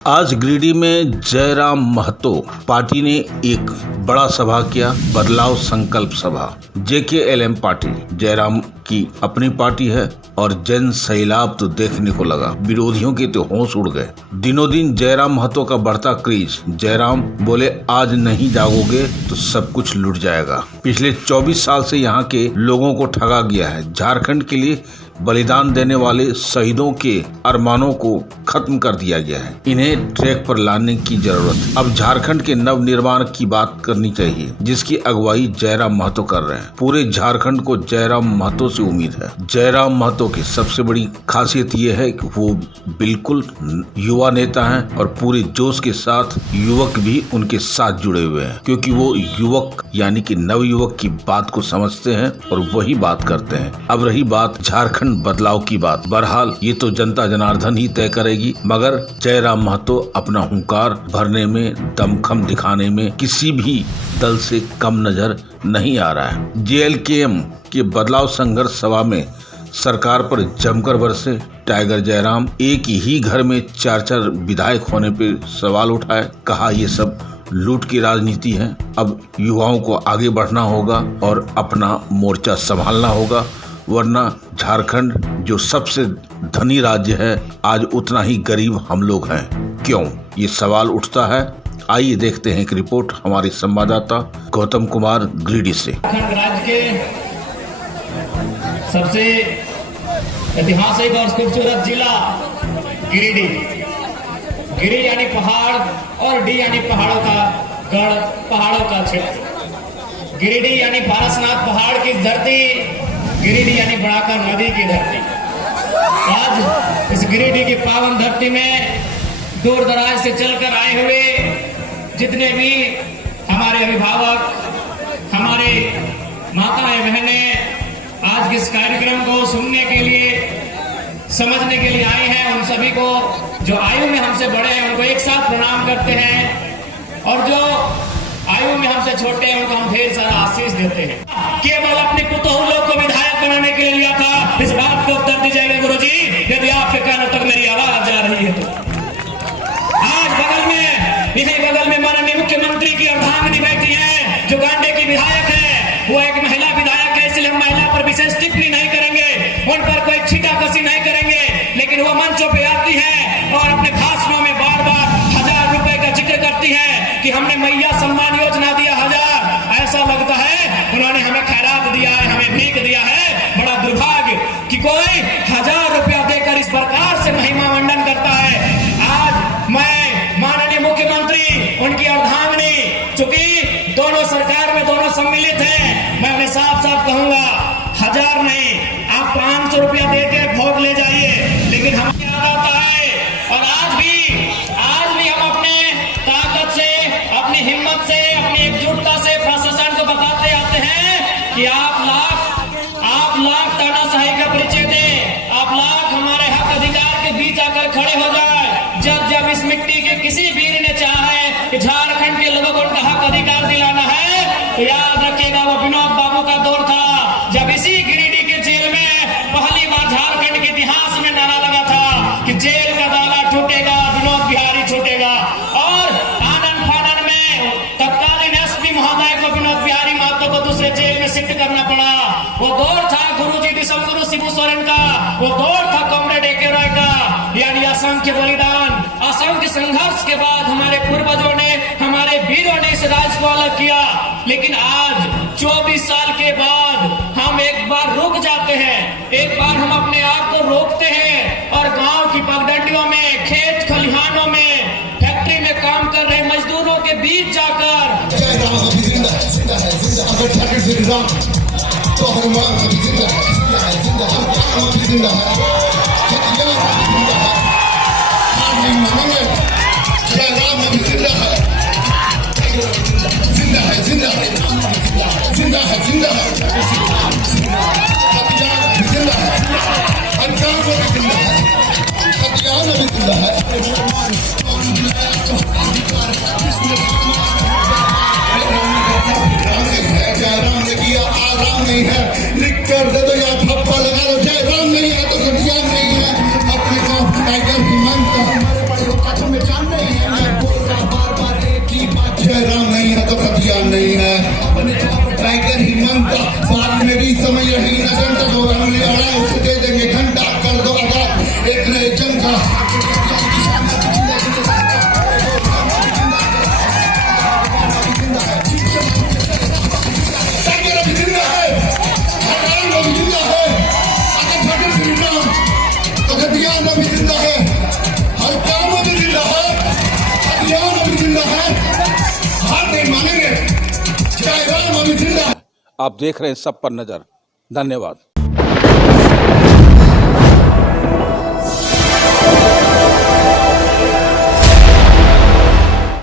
आज गिरिडीह में जयराम महतो पार्टी ने एक बड़ा सभा किया, बदलाव संकल्प सभा। JKLM पार्टी जयराम की अपनी पार्टी है और जन सैलाब तो देखने को लगा, विरोधियों के तो होश उड़ गए। दिनों दिन जयराम महतो का बढ़ता क्रेज। जयराम बोले आज नहीं जागोगे तो सब कुछ लुट जाएगा। पिछले 24 साल से यहाँ के लोगों को ठगा गया है। झारखंड के लिए बलिदान देने वाले शहीदों के अरमानों को खत्म कर दिया गया है। इन्हें ट्रैक पर लाने की जरूरत। अब झारखंड के नव निर्माण की बात करनी चाहिए, जिसकी अगुवाई जयराम महतो कर रहे हैं। पूरे झारखंड को जयराम महतो से उम्मीद है। जयराम महतो की सबसे बड़ी खासियत ये है कि वो बिल्कुल युवा नेता हैं और पूरे जोश के साथ युवक भी उनके साथ जुड़े हुए हैं, क्योंकि वो युवक यानी कि नव युवक की बात को समझते हैं और वही बात करते हैं। अब रही बात झारखंड बदलाव की बात, बहरहाल ये तो जनता जनार्दन ही तय करेगी, मगर जयराम महतो अपना हुंकार भरने में, दमखम दिखाने में किसी भी दल से कम नजर नहीं आ रहा है। JLKM के बदलाव संघर्ष सभा में सरकार पर जमकर बरसे टाइगर जयराम। एक ही घर में 4-4 विधायक होने पे सवाल उठाए, कहा ये सब लूट की राजनीति है। अब युवाओं को आगे बढ़ना होगा और अपना मोर्चा संभालना होगा, वरना झारखंड जो सबसे धनी राज्य है आज उतना ही गरीब हम लोग हैं। क्यों, ये सवाल उठता है। आइए देखते हैं एक रिपोर्ट हमारे संवाददाता गौतम कुमार गिरिडीह से। झारखंड राज्य के सबसे ऐतिहासिक और खूबसूरत जिला गिरिडीह यानी पहाड़ और डी यानी पहाड़ों का गढ़, पहाड़ों का क्षेत्र। गिरिडीह यानी पारसनाथ पहाड़ की धरती, गिरिडीह यानी बड़ाकर नदी की धरती। आज इस गिरिडीह की पावन धरती में दूर दराज से चलकर आए हुए जितने भी हमारे अभिभावक, हमारे माताएं बहनें आज इस कार्यक्रम को सुनने के लिए, समझने के लिए आए हैं, उन सभी को जो आयु में हमसे बड़े हैं उनको एक साथ प्रणाम करते हैं और जो आयु में हमसे छोटे हैं उनको हम ढेर सारा आशीष देते हैं। केवल अपने पुतोहू लोग को विधायक बनाने के लिए लिया था, इस बात को उत्तर दीजिएगा गुरुजी, यदि आपके कानों तक मेरी आवाज जा रही है तो। आज बगल में, इसी बगल में माननीय मुख्यमंत्री की अर्धांगिनी बैठी है जो गांडे की विधायक है। वो एक महिला विधायक है, इसलिए हम महिला पर विशेष टिप्पणी नहीं करेंगे, उन पर कोई छीटाकसी नहीं करेंगे, लेकिन वो मंचों पे आती है और अपने भाषणों में बार बार 1000 रुपए का जिक्र करती है कि हमने मैया सम्मान योजना दिया 1000। ऐसा लगता है उन्होंने हमें खैरात दिया है, हमें भीख दिया है। बड़ा दुर्भाग्य कि कोई 1000 रुपया देकर इस प्रकार से महिमा मंडन करता है। आज मैं माननीय मुख्यमंत्री, उनकी अर्धांगिनी, चूंकि दोनों सरकार में दोनों सम्मिलित हैं, मैं उन्हें साफ साफ कहूंगा 1000 नहीं, आप 500 रुपया दे के भोग ले जाइए, लेकिन हमें याद आता है और आज भी हम अपने ताकत से, अपनी हिम्मत से, अपनी एकजुटता से प्रशासन को बताते आते हैं कि आप लाख तानाशाही का परिचय दें, आप लाख हमारे हक अधिकार के बीच आकर खड़े हो जाए। जब इस मिट्टी के किसी वीर ने चाहा है कि झारखंड के लोगों को उनका हक अधिकार दिलाना है, तो याद रखिएगा वो विनोद बाबू का दौर था, जब इसी गिरिडीह के जेल में पहली बार झारखंड के इतिहास में नारा लगा था कि जेल का ताला टूटेगा, विनोद बिहारी छूटेगा। और आनंद फानन में तत्कालीन SP महोदय को विनोद बिहारी महतो को दूसरे जेल में शिफ्ट करना पड़ा। वो दौर था गुरुजी दिसम गुरु शिबू सोरेन का, वो दौर था कॉमरेड AK रॉय का, यानी असंख्य बलिदान, असंख्य संघर्ष के बाद हमारे पूर्वजों ने, हमारे वीरों ने इस राज्य को अलग किया। लेकिन आज 24 साल के बाद हम एक बार रुक जाते हैं, एक बार हम अपने आप को रोकते हैं और गांव की पगडंडियों में, खेत खलिहानों में, फैक्ट्री में काम कर रहे मजदूरों के बीच जाकर नहीं है, लिख कर दे दो या ठप्पा लगा दो, जय राम नहीं है तो घटिया नहीं आप देख रहे हैं सब पर नजर। धन्यवाद।